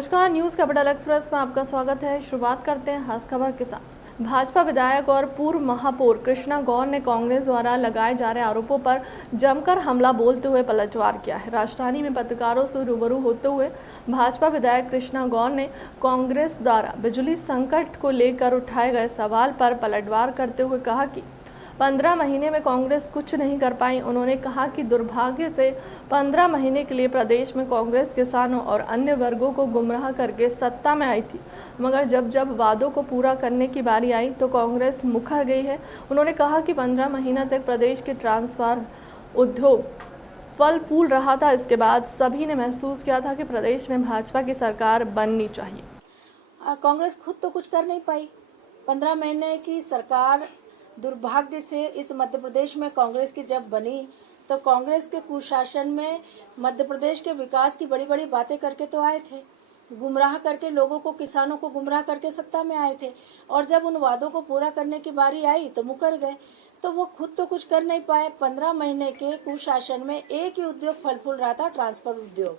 नमस्कार, news capital express में आपका स्वागत है। शुरुआत करते हैं खास खबर के साथ। भाजपा विधायक और पूर्व महापौर कृष्णा गौर ने कांग्रेस द्वारा लगाए जा रहे आरोपों पर जमकर हमला बोलते हुए पलटवार किया है। राजधानी में पत्रकारों से रूबरू होते हुए भाजपा विधायक कृष्णा गौर ने कांग्रेस द्वारा बिजली संकट को लेकर उठाए गए सवाल पर पलटवार करते हुए कहा कि 15 महीने में कांग्रेस कुछ नहीं कर पाई। उन्होंने कहा कि दुर्भाग्य से 15 महीने के लिए प्रदेश में कांग्रेस किसानों और अन्य वर्गों को गुमराह करके सत्ता में आई थी, मगर जब जब वादों को पूरा करने की बारी आई तो कांग्रेस मुकर गई है। उन्होंने कहा कि 15 महीना तक प्रदेश के ट्रांसफार्मर उद्योग फल फूल रहा था। इसके बाद सभी ने महसूस किया था कि प्रदेश में भाजपा की सरकार बननी चाहिए। कांग्रेस खुद तो कुछ कर नहीं पाई। 15 महीने की सरकार दुर्भाग्य से इस मध्य प्रदेश में कांग्रेस की जब बनी तो कांग्रेस के कुशासन में मध्य प्रदेश के विकास की बड़ी बड़ी बातें करके तो आए थे, गुमराह करके लोगों को, किसानों को गुमराह करके सत्ता में आए थे, और जब उन वादों को पूरा करने की बारी आई तो मुकर गए। तो वो खुद तो कुछ कर नहीं पाए। 15 महीने के कुशासन में एक ही उद्योग फल फूल रहा था, ट्रांसफर उद्योग,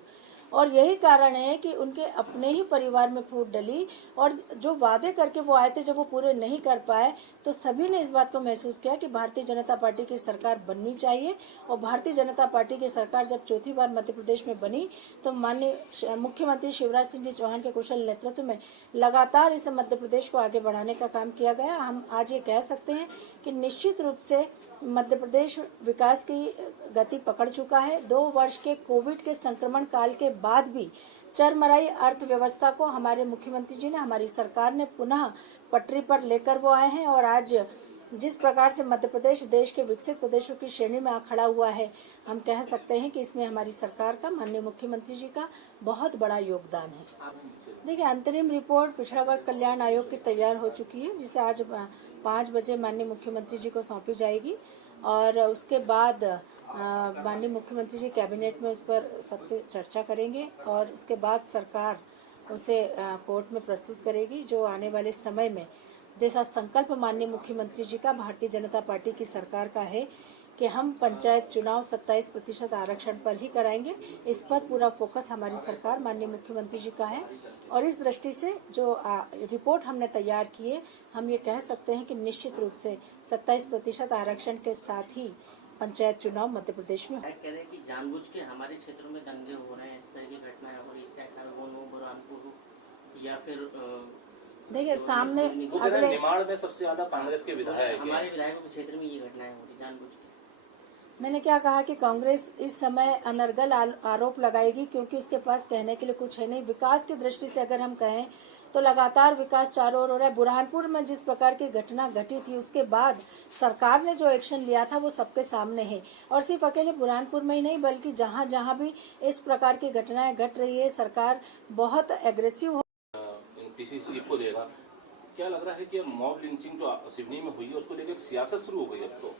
और यही कारण है कि उनके अपने ही परिवार में फूट डली और जो वादे करके वो आए थे जब वो पूरे नहीं कर पाए तो सभी ने इस बात को महसूस किया कि भारतीय जनता पार्टी की सरकार बननी चाहिए। और भारतीय जनता पार्टी की सरकार जब चौथी बार मध्य प्रदेश में बनी तो माननीय मुख्यमंत्री शिवराज सिंह जी चौहान के कुशल नेतृत्व में लगातार इस मध्य प्रदेश को आगे बढ़ाने का काम किया गया। हम आज ये कह सकते हैं कि निश्चित रूप से मध्य प्रदेश विकास की गति पकड़ चुका है। 2 वर्ष के कोविड के संक्रमण काल के बाद भी चरमराई अर्थव्यवस्था को हमारे मुख्यमंत्री जी ने, हमारी सरकार ने पुनः पटरी पर लेकर वो आए हैं। और आज जिस प्रकार से मध्य प्रदेश देश के विकसित प्रदेशों की श्रेणी में खड़ा हुआ है, हम कह सकते हैं कि इसमें हमारी सरकार का, माननीय मुख्यमंत्री जी का बहुत बड़ा योगदान है। देखिए, अंतरिम रिपोर्ट पिछड़ा वर्ग कल्याण आयोग की तैयार हो चुकी है, जिसे आज 5 बजे माननीय मुख्यमंत्री जी को सौंपी जाएगी और उसके बाद माननीय मुख्यमंत्री जी कैबिनेट में उस पर सबसे चर्चा करेंगे और उसके बाद सरकार उसे कोर्ट में प्रस्तुत करेगी, जो आने वाले समय में जैसा संकल्प माननीय मुख्यमंत्री जी का, भारतीय जनता पार्टी की सरकार का है कि हम पंचायत चुनाव 27% आरक्षण पर ही कराएंगे। इस पर पूरा फोकस हमारी सरकार, माननीय मुख्यमंत्री जी का है। और इस दृष्टि से जो रिपोर्ट हमने तैयार की है, हम ये कह सकते हैं कि निश्चित रूप से 27% आरक्षण के साथ ही पंचायत चुनाव मध्य प्रदेश में कह रहे हैं कि जानबूझ के हमारे क्षेत्रों में दंगे हो रहे हैं, इस तरह की घटनाएं हो रही है, या फिर देखिए सामने अगले निमाड़ में सबसे ज्यादा कांग्रेस के विधायक, हमारे विधायकों के क्षेत्र में ये घटनाएं हो रही जानबूझ के। मैंने क्या कहा कि कांग्रेस इस समय अनर्गल आरोप लगाएगी, क्योंकि उसके पास कहने के लिए कुछ है नहीं। विकास की दृष्टि से अगर हम कहें तो लगातार विकास चारों ओर हो रहा है। बुरहानपुर में जिस प्रकार की घटना घटी थी, उसके बाद सरकार ने जो एक्शन लिया था वो सबके सामने है। और सिर्फ अकेले बुरहानपुर में ही नहीं, बल्कि जहाँ जहाँ भी इस प्रकार की घटनाएं घट रही है, सरकार बहुत एग्रेसिव पीसीसी को देगा। क्या लग रहा है कि अब मॉब लिंचिंग जो सिवनी में हुई है उसको लेकर सियासत शुरू हो गई अब तो?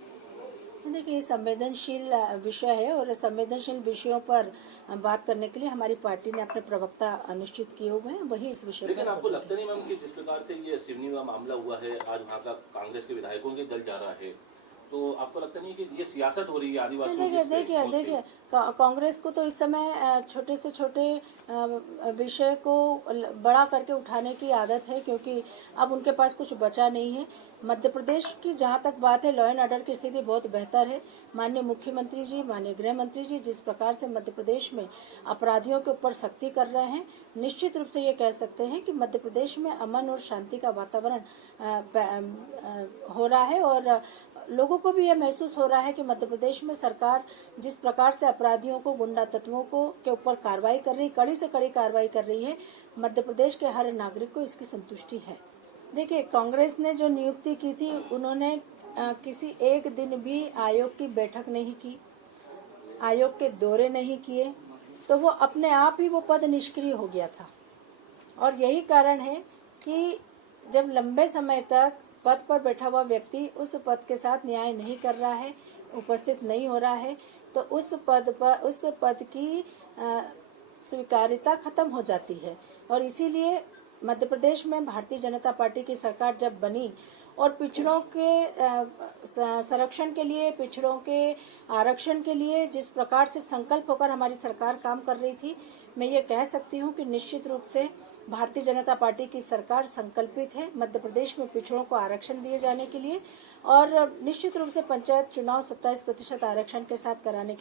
देखिए, ये संवेदनशील विषय है और संवेदनशील विषयों पर बात करने के लिए हमारी पार्टी ने अपने प्रवक्ता निश्चित किए हुए हैं, वही इस विषय पर। लेकिन आपको लगता नहीं मैम कि जिस प्रकार से ये सिवनी का मामला हुआ है, आज वहाँ का कांग्रेस के विधायकों के दल जा रहा है, तो आपको लगता नहीं कि ये सियासत हो रही है आदिवासियों की? देखिए कांग्रेस को तो इस समय छोटे से छोटे विषय को बड़ा करके उठाने की आदत है, क्योंकि अब उनके पास कुछ बचा नहीं है। मध्य प्रदेश की जहाँ तक बात है, लॉ एंड ऑर्डर की स्थिति बहुत बेहतर है। माननीय मुख्यमंत्री जी, माननीय गृह मंत्री जी जिस प्रकार से मध्य प्रदेश में अपराधियों के ऊपर सख्ती कर रहे हैं, निश्चित रूप से ये कह सकते हैं कि मध्य प्रदेश में अमन और शांति का वातावरण हो रहा है। और लोगों को भी यह महसूस हो रहा है कि मध्य प्रदेश में सरकार जिस प्रकार से अपराधियों को, गुंडा तत्वों को के ऊपर कार्रवाई कर रही, कड़ी से कड़ी कार्रवाई कर रही है, मध्य प्रदेश के हर नागरिक को इसकी संतुष्टि है। देखिए, कांग्रेस ने जो नियुक्ति की थी, उन्होंने किसी एक दिन भी आयोग की बैठक नहीं की, आयोग के दौरे नहीं किए, तो वो अपने आप ही वो पद निष्क्रिय हो गया था। और यही कारण है कि जब लंबे समय तक पद पर बैठा हुआ व्यक्ति उस पद के साथ न्याय नहीं कर रहा है, उपस्थित नहीं हो रहा है, तो उस पद की स्वीकार्यता खत्म हो जाती है। और इसीलिए मध्य प्रदेश में भारतीय जनता पार्टी की सरकार जब बनी और पिछड़ों के संरक्षण के लिए, पिछड़ों के आरक्षण के लिए जिस प्रकार से संकल्प होकर हमारी सरकार काम कर रही थी, मैं ये कह सकती हूँ कि निश्चित रूप से भारतीय जनता पार्टी की सरकार संकल्पित है मध्य प्रदेश में पिछड़ों को आरक्षण दिए जाने के लिए और निश्चित रूप से पंचायत चुनाव 27% आरक्षण के साथ कराने के लिए